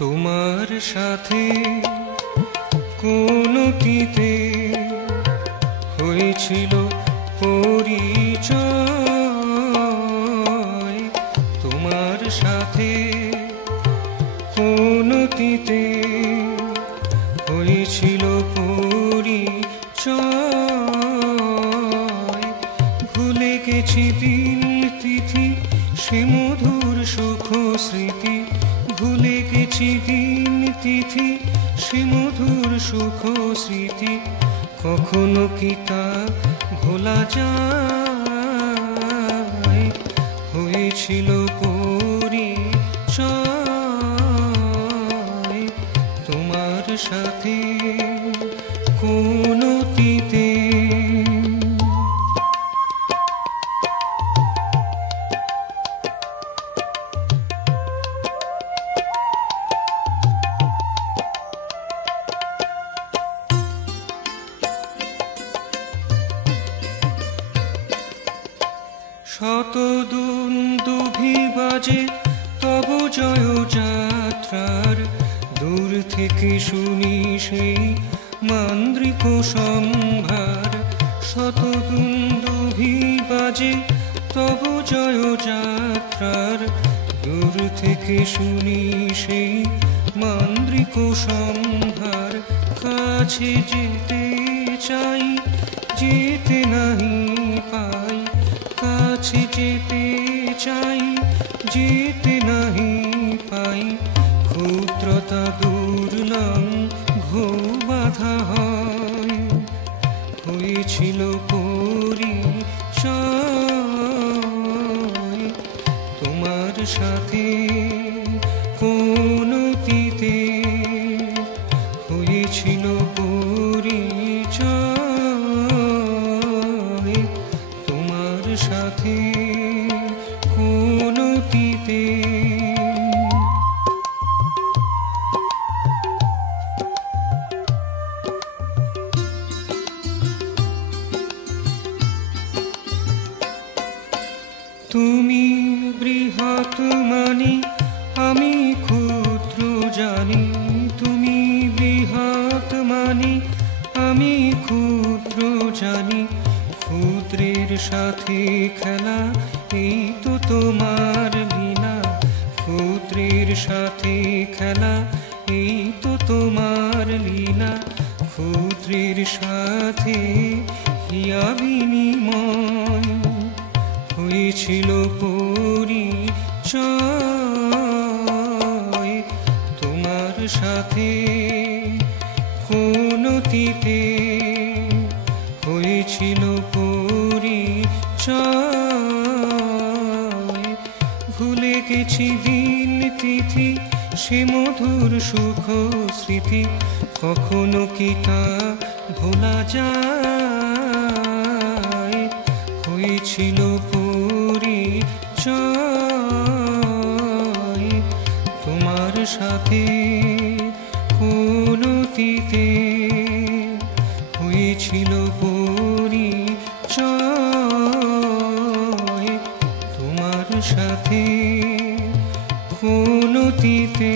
তোমার সাথে কোন অতীতে হয়েছিল পরিচয়, তোমার সাথে কোন অতীতে হয়েছিল পরিচয়। ভুলে গেছি দিন তিথি সে মধুর সুখ স্মৃতি, ভুলে গেছি দিন তিথি সে মধুর সুখ স্মৃতি। কখনো কি তা ভোলা যায়? হয়েছিল পরিচয় তোমার সাথে কোন অতীতে। শত দুন্দুভি বাজে তব জয় যাত্রার, দূর থেকে শুনি সেই মান্দ্রিক সম্ভার। শত দুন্দুভি বাজে তব জয় যাত্রার, দূর থেকে শুনি সেই মান্দ্রিক সম্ভার। কাছে যেতে চাই যেতে নাহি পাই, কাছে যেতে চাই যেতে নাহি পাই। ক্ষুদ্রতা দুর্লঙ্ঘ বাধা হয়, হয়েছিল পরিচয় তোমার সাথে কোন অতীতে হয়েছিল পরিচয় তোমার সাথে কোন অতীতে। তুমি বৃহৎ মানি আমি ক্ষুদ্র জানি, তুমি বৃহৎ মানি আমি ক্ষুদ্র জানি। ক্ষুদ্রের সাথে খেলা এই তো তোমার লীলা, ক্ষুদ্রের সাথে খেলা এই তো তোমার লীলা। ক্ষুদ্রের সাথে হিয়া বিনিময় হয়েছিল পরিচয় তোমার সাথে কোন অতীতে হয়েছিল পরিচয়। ভুলে গেছি দিন তিথি সে মধুর সুখ স্মৃতি, কখনো কি তা ভোলা যায়? হয়েছিল পরিচয় তোমার সাথে কোন অতীতে হয়েছিল পরিচয় তোমার সাথে কোন অতীতে।